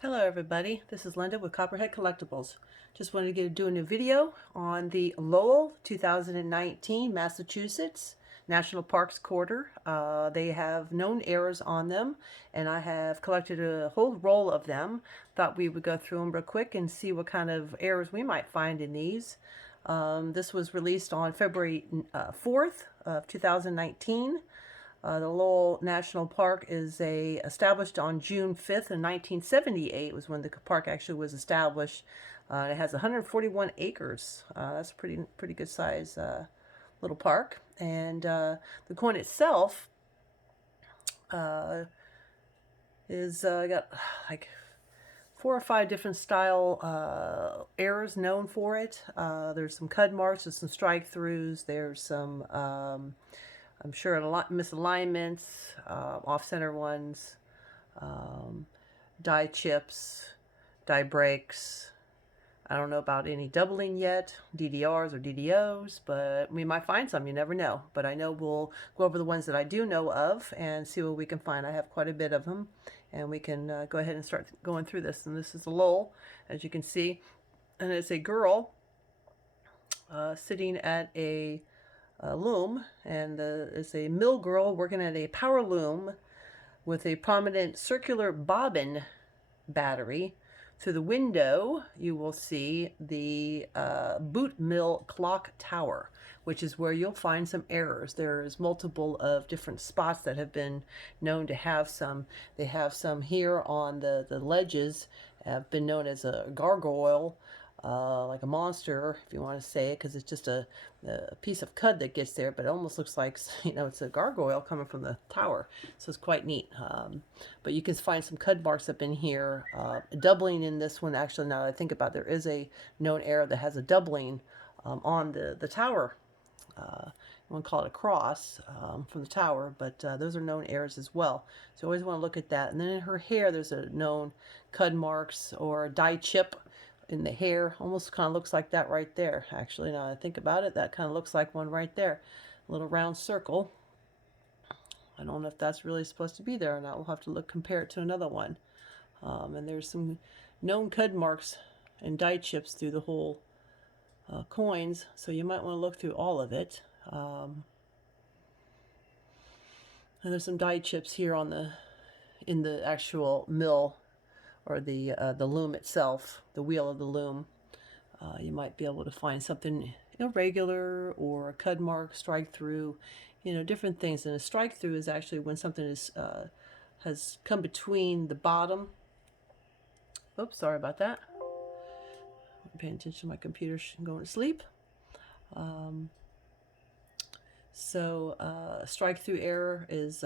Hello everybody, this is Linda with Copperhead Collectibles. Just wanted to do a new video on the Lowell 2019 Massachusetts National Parks Quarter. They have known errors on them, and I have collected a whole roll of them. Thought we would go through them real quick and see what kind of errors we might find in these. This was released on February 4th of 2019. The Lowell National Park is established on June 5th in 1978 was when the park actually was established. It has 141 acres. That's pretty good size little park. And the coin itself is got like 4 or 5 different style errors known for it. There's some cud marks, there's some strike throughs, there's some I'm sure a lot misalignments, off-center ones, die chips, die breaks. I don't know about any doubling yet, DDRs or DDOs, but we might find some. You never know. But I know we'll go over the ones that I do know of and see what we can find. I have quite a bit of them, and we can go ahead and start going through this. And this is a Lowell, as you can see, and it's a girl sitting at a loom, and is a mill girl working at a power loom with a prominent circular bobbin battery. Through the window, you will see the boot mill clock tower, which is where you'll find some errors. There's multiple of different spots that have been known to have some. They have some here on the ledges, have been known as a gargoyle, like a monster, if you want to say it, because it's just a piece of cud that gets there, but it almost looks like, it's a gargoyle coming from the tower. So it's quite neat. But you can find some cud marks up in here. Doubling in this one, actually, now that I think about it, there is a known error that has a doubling on the tower. You want to call it a cross from the tower, but those are known errors as well. So you always want to look at that. And then in her hair, there's a known cud marks or die chip in the hair. Almost kind of looks like that right there. Actually, now that I think about it, that kind of looks like one right there. A little round circle. I don't know if that's really supposed to be there or not. We'll have to compare it to another one. And there's some known cud marks and die chips through the whole coins, so you might want to look through all of it. And there's some die chips here in the actual mill, or the loom itself, the wheel of the loom. You might be able to find something irregular or a cud mark, strike through, different things. And a strike through is actually when something has come between the bottom. Oops, sorry about that. I'm paying attention to my computer going to sleep. Strike through error is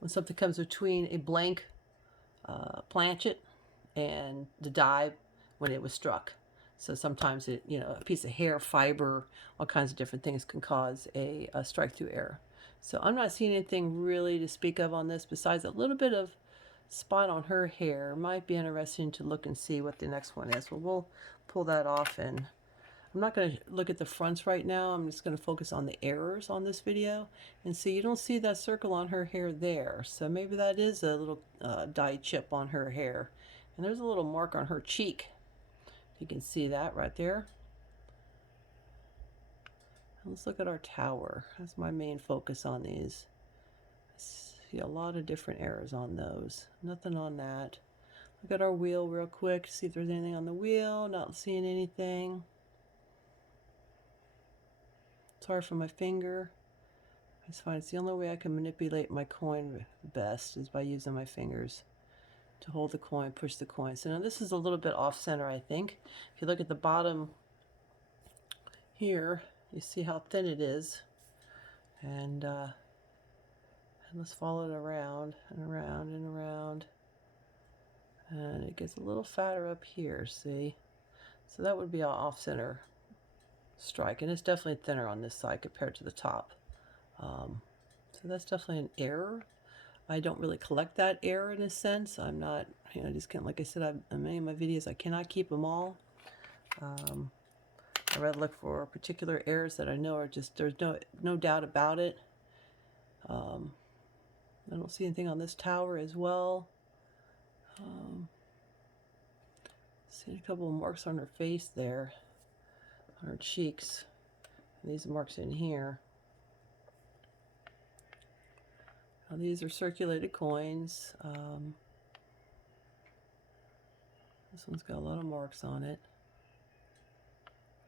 when something comes between a blank planchet and the die when it was struck. So sometimes a piece of hair, fiber, all kinds of different things can cause a strike through error. So I'm not seeing anything really to speak of on this besides a little bit of spot on her hair. Might be interesting to look and see what the next one is. Well, we'll pull that off, and I'm not going to look at the fronts right now. I'm just going to focus on the errors on this video. And see, you don't see that circle on her hair there. So maybe that is a little dye chip on her hair. And there's a little mark on her cheek. You can see that right there. Let's look at our tower. That's my main focus on these. I see a lot of different errors on those. Nothing on that. Look at our wheel real quick to see if there's anything on the wheel. Not seeing anything. Sorry for my finger. I just find it's the only way I can manipulate my coin best is by using my fingers to hold the coin, push the coin. So now this is a little bit off center, I think. If you look at the bottom here, you see how thin it is. And let's follow it around and around and around. And it gets a little fatter up here, see? So that would be an off center strike, and it's definitely thinner on this side compared to the top. So that's definitely an error. I don't really collect that error in a sense. I'm not, I just can't, like I said, in many of my videos, I cannot keep them all. I rather look for particular errors that I know are just, there's no doubt about it. I don't see anything on this tower as well. See a couple of marks on her face there, on her cheeks. And these marks in here. Now these are circulated coins. This one's got a lot of marks on it.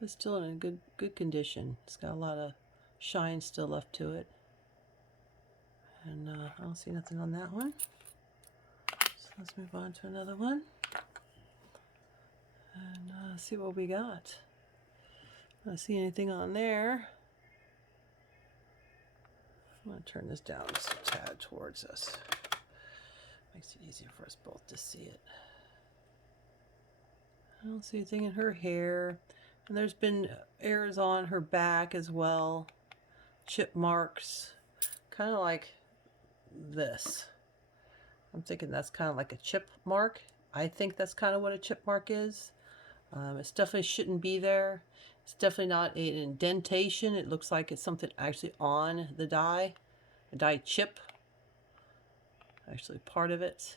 It's still in a good condition. It's got a lot of shine still left to it. And I don't see nothing on that one. So let's move on to another one. And see what we got. I don't see anything on there. I'm going to turn this down just a tad towards us. Makes it easier for us both to see it. I don't see anything in her hair. And there's been errors on her back as well. Chip marks. Kind of like this. I'm thinking that's kind of like a chip mark. I think that's kind of what a chip mark is. It definitely shouldn't be there. It's definitely not an indentation. It looks like it's something actually on the die. A die chip. Actually part of it.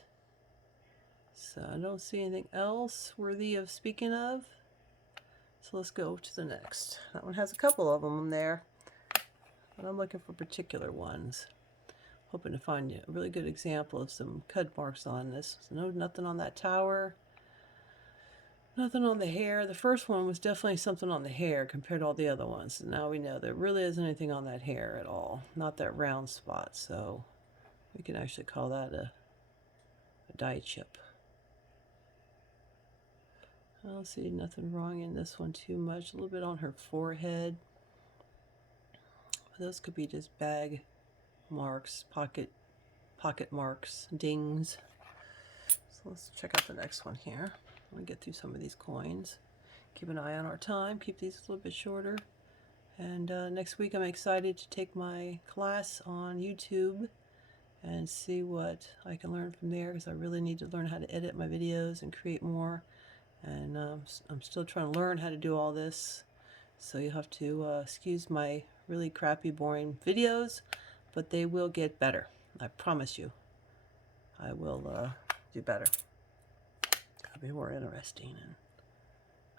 So I don't see anything else worthy of speaking of. So let's go to the next. That one has a couple of them there. But I'm looking for particular ones. Hoping to find a really good example of some cud marks on this. So no, nothing on that tower. Nothing on the hair. The first one was definitely something on the hair compared to all the other ones. And now we know there really isn't anything on that hair at all. Not that round spot. So we can actually call that a die chip. I don't see nothing wrong in this one too much. A little bit on her forehead. Those could be just bag marks, pocket marks, dings. So let's check out the next one here. I'm going to get through some of these coins. Keep an eye on our time. Keep these a little bit shorter. And next week I'm excited to take my class on YouTube and see what I can learn from there, because I really need to learn how to edit my videos and create more. And I'm still trying to learn how to do all this. So you'll have to excuse my really crappy, boring videos, but they will get better. I promise you. I will do better. It'll be more interesting. And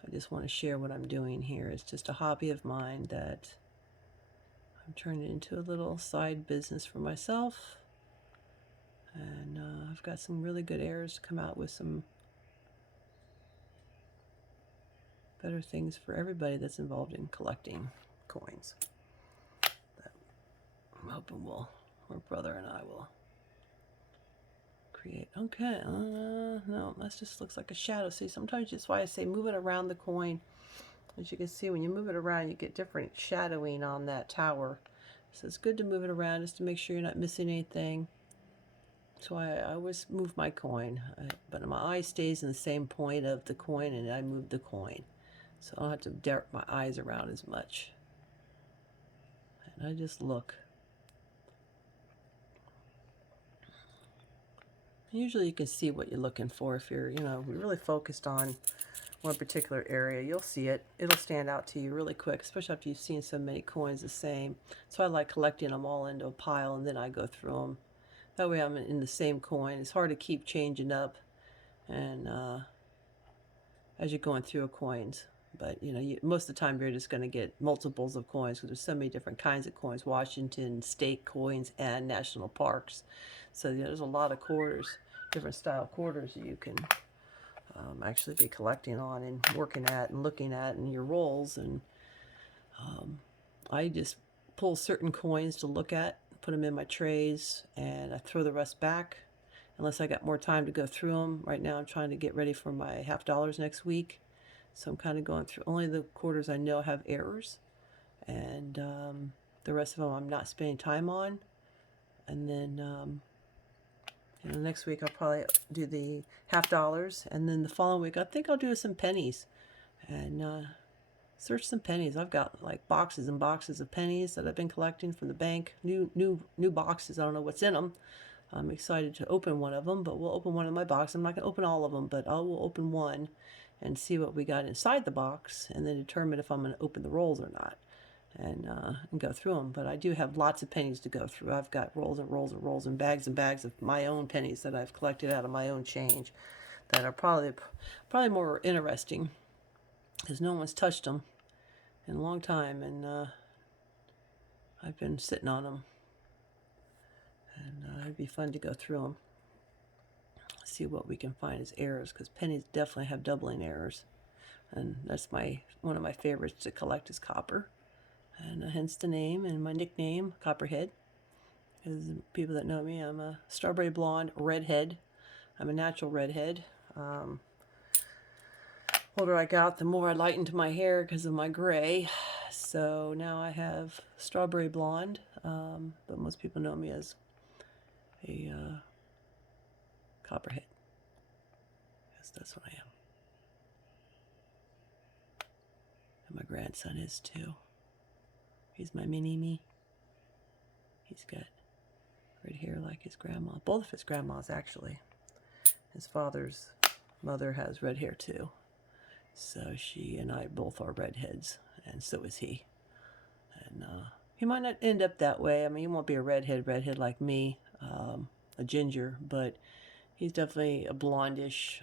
I just want to share what I'm doing here. It's just a hobby of mine that I'm turning into a little side business for myself. And I've got some really good heirs to come out with some better things for everybody that's involved in collecting coins. That I'm hoping my brother and I will create. Okay, no, that just looks like a shadow. See, sometimes that's why I say move it around the coin. As you can see, when you move it around, you get different shadowing on that tower. So it's good to move it around just to make sure you're not missing anything. So I always move my coin, but my eye stays in the same point of the coin, and I move the coin. So I don't have to dart my eyes around as much. And I just look. Usually you can see what you're looking for if you're, really focused on one particular area. You'll see it. It'll stand out to you really quick, especially after you've seen so many coins the same. So I like collecting them all into a pile, and then I go through them. That way I'm in the same coin. It's hard to keep changing up and as you're going through coins. But, most of the time you're just going to get multiples of coins because there's so many different kinds of coins. Washington state coins and national parks. So, there's a lot of quarters, different style quarters you can actually be collecting on and working at and looking at in your rolls. And I just pull certain coins to look at, put them in my trays, and I throw the rest back unless I got more time to go through them. Right now I'm trying to get ready for my $50 next week. So I'm kind of going through only the quarters I know have errors, and the rest of them I'm not spending time on. And then next week I'll probably do the $50, and then the following week I think I'll do some pennies and search some pennies. I've got like boxes and boxes of pennies that I've been collecting from the bank. New boxes. I don't know what's in them. I'm excited to open one of them, but we'll open one in my box. I'm not going to open all of them, but I will open one and see what we got inside the box, and then determine if I'm going to open the rolls or not. and go through them. But I do have lots of pennies to go through. I've got rolls and rolls and rolls and bags of my own pennies that I've collected out of my own change that are probably more interesting because no one's touched them in a long time, and I've been sitting on them, and it'd be fun to go through them, see what we can find as errors, because pennies definitely have doubling errors, and that's one of my favorites to collect is copper, and hence the name and my nickname, Copperhead. Because people that know me, I'm a strawberry blonde redhead. I'm a natural redhead. Older I got, the more I lightened my hair because of my gray. So now I have strawberry blonde, but most people know me as a copperhead. Yes, that's what I am. And my grandson is too. He's my mini-me. He's got red hair like his grandma. Both of his grandmas, actually. His father's mother has red hair too. So she and I both are redheads, and so is he. And he might not end up that way. I mean, he won't be a redhead like me, a ginger, but he's definitely a blondish,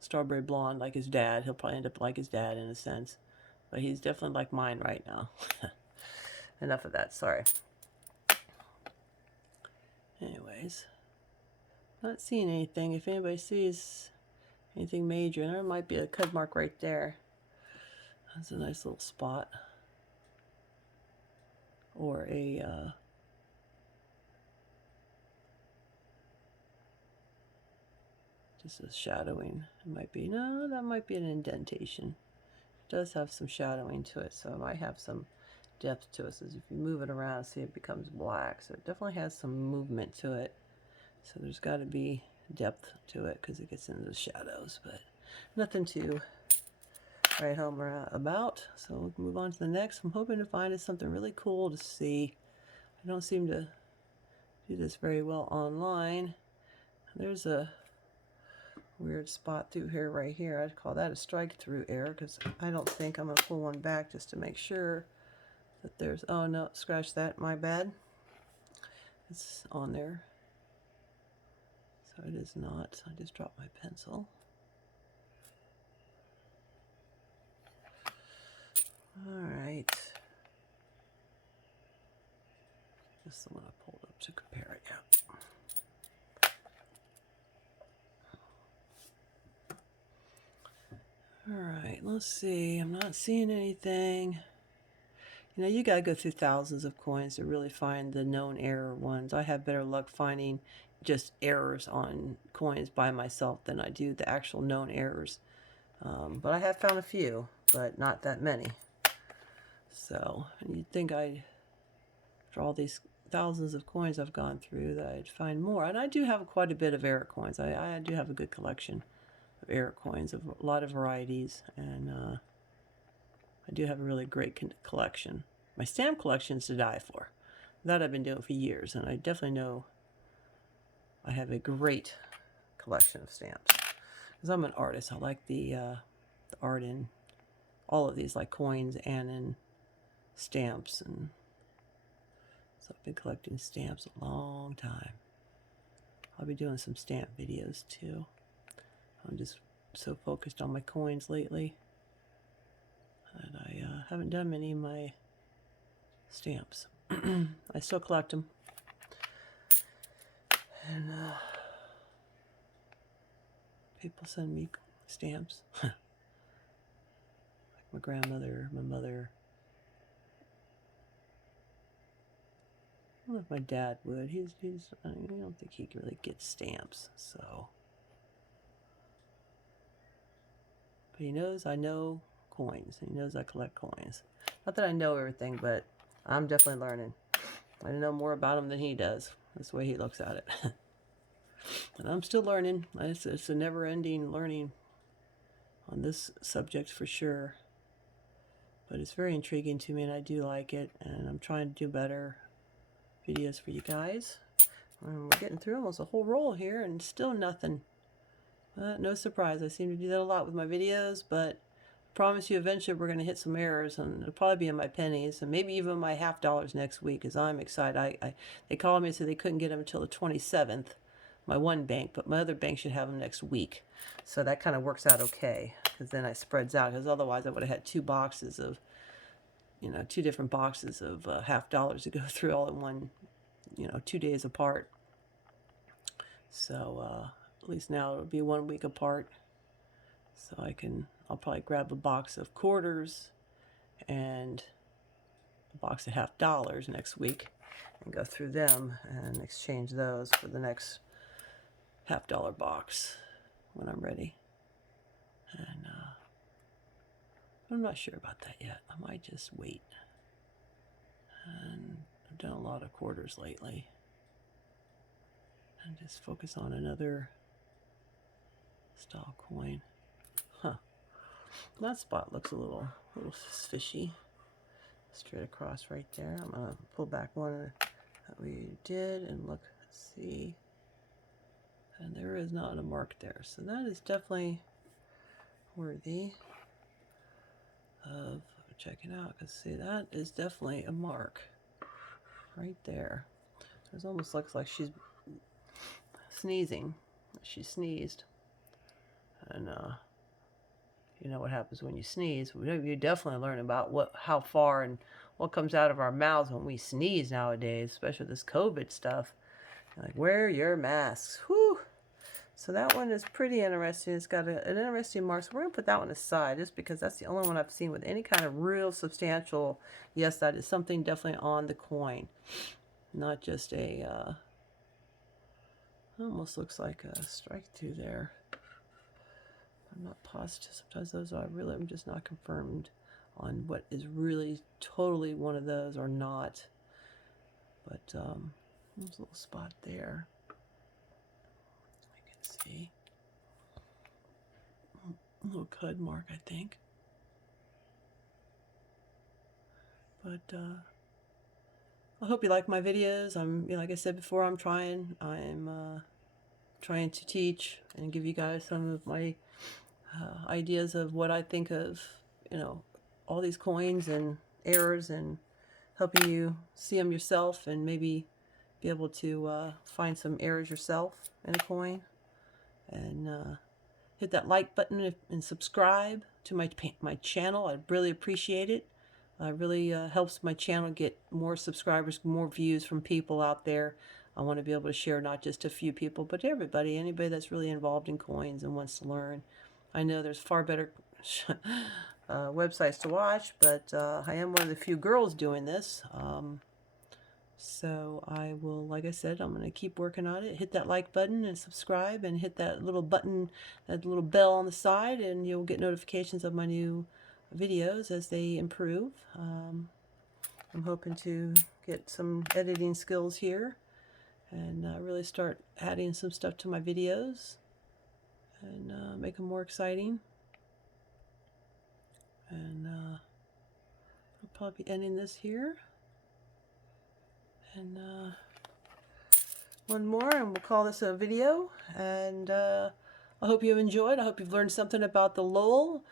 strawberry blonde like his dad. He'll probably end up like his dad in a sense, but he's definitely like mine right now. Enough of that, sorry. Anyways, not seeing anything. If anybody sees anything major, and there might be a cud mark right there. That's a nice little spot. Or a just a shadowing. It might be, no, that might be an indentation. It does have some shadowing to it, so it might have some depth to it. So if you move it around, see, it becomes black. So it definitely has some movement to it. So there's got to be depth to it because it gets into the shadows, but nothing to write home about. So we can move on to the next. I'm hoping to find something really cool to see. I don't seem to do this very well online. There's a weird spot through here right here. I'd call that a strike through error because I don't think I'm going to pull one back just to make sure that there's, oh no, scratch that, my bad. It's on there. So it is not. I just dropped my pencil. Alright. This is the one I pulled up to compare it, yeah. Alright, let's see. I'm not seeing anything. You know, you gotta go through thousands of coins to really find the known error ones. I have better luck finding just errors on coins by myself than I do the actual known errors. But I have found a few, but not that many. So, and you'd think for all these thousands of coins I've gone through, that I'd find more. And I do have quite a bit of error coins. I do have a good collection of error coins of a lot of varieties, and I do have a really great collection. My stamp collection's to die for. That I've been doing for years, and I definitely know I have a great collection of stamps. Because I'm an artist. I like the art in all of these, like coins and in stamps, and so I've been collecting stamps a long time. I'll be doing some stamp videos too. I'm just so focused on my coins lately that I haven't done many of my stamps. I still collect them. And people send me stamps. Like my grandmother, my mother. I don't know if my dad would. I don't think he really gets stamps, so. But he knows I know coins. He knows I collect coins. Not that I know everything, but I'm definitely learning. I know more about him than he does. That's the way he looks at it. And I'm still learning. It's a never-ending learning on this subject for sure. But it's very intriguing to me, and I do like it. And I'm trying to do better videos for you guys. We're getting through almost a whole roll here, and still nothing. No surprise. I seem to do that a lot with my videos, but promise you eventually we're going to hit some errors, and it'll probably be in my pennies and maybe even my $50 next week, because I'm excited. They called me and said they couldn't get them until the 27th, my one bank, but my other bank should have them next week. So that kind of works out okay, because then it spreads out, because otherwise I would have had two boxes of, you know, two different boxes of $50 to go through all in one, you know, 2 days apart. So at least now it'll be 1 week apart. So I'll probably grab a box of quarters and a box of $50 next week and go through them and exchange those for the next $50 box when I'm ready. And I'm not sure about that yet. I might just wait. And I've done a lot of quarters lately. And just focus on another style coin. Huh. That spot looks a little fishy. Straight across right there. I'm going to pull back one that we did and look, see. And there is not a mark there. So that is definitely worthy of checking out. Because see, that is definitely a mark right there. It almost looks like she's sneezing. She sneezed. And you know what happens when you sneeze. You definitely learn about how far and what comes out of our mouths when we sneeze nowadays, especially this COVID stuff. Like, wear your masks. Whew. So that one is pretty interesting. It's got an interesting mark. So we're going to put that one aside just because that's the only one I've seen with any kind of real substantial, yes, that is something definitely on the coin. Not just a, almost looks like a strike through there. I'm not positive. Sometimes those are really, I'm just not confirmed on what is really totally one of those or not. But there's a little spot there. I can see. A little cud mark, I think. But I hope you like my videos. Like I said before, I'm trying to teach and give you guys some of my ideas of what I think of, you know, all these coins and errors, and helping you see them yourself and maybe be able to find some errors yourself in a coin. And hit that like button and subscribe to my channel. I'd really appreciate it. It really helps my channel get more subscribers, more views from people out there. I want to be able to share not just a few people, but everybody, anybody that's really involved in coins and wants to learn. I know there's far better websites to watch, but I am one of the few girls doing this. So I will, like I said, I'm going to keep working on it. Hit that like button and subscribe, and hit that little button, that little bell on the side, and you'll get notifications of my new videos as they improve. I'm hoping to get some editing skills here and really start adding some stuff to my videos and make them more exciting. And I'll probably be ending this here. And one more, and we'll call this a video. And I hope you've enjoyed. I hope you've learned something about the Lowell,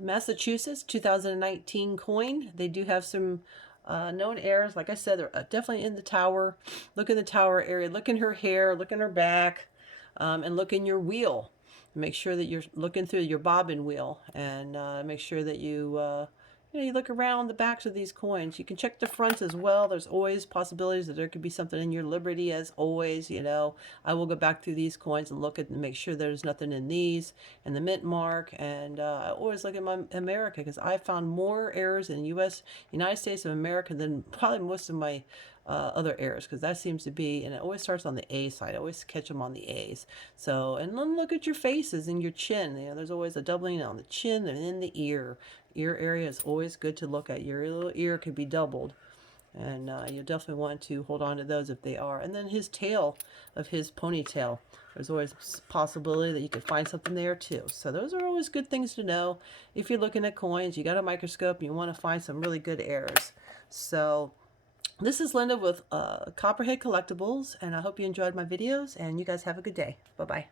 Massachusetts 2019 coin. They do have some known errors. Like I said, they're definitely in the tower. Look in the tower area. Look in her hair. Look in her back. And look in your wheel. Make sure that you're looking through your bobbin wheel, and make sure that you you look around the backs of these coins. You can check the fronts as well. There's always possibilities that there could be something in your Liberty, as always. You know, I will go back through these coins and look at and make sure there's nothing in these, and the mint mark. And I always look at my America, because I found more errors in United States of America than probably most of my other errors, because that seems to be, and it always starts on the A side. I always catch them on the A's. So, and then look at your faces and your chin. You know, there's always a doubling on the chin and in the ear. Ear area is always good to look at. Your little ear could be doubled, and you definitely want to hold on to those if they are. And then his tail of his ponytail, there's always a possibility that you could find something there too. So those are always good things to know. If you're looking at coins, you got a microscope, and you want to find some really good errors. So this is Linda with Copperhead Collectibles, and I hope you enjoyed my videos, and you guys have a good day. Bye-bye.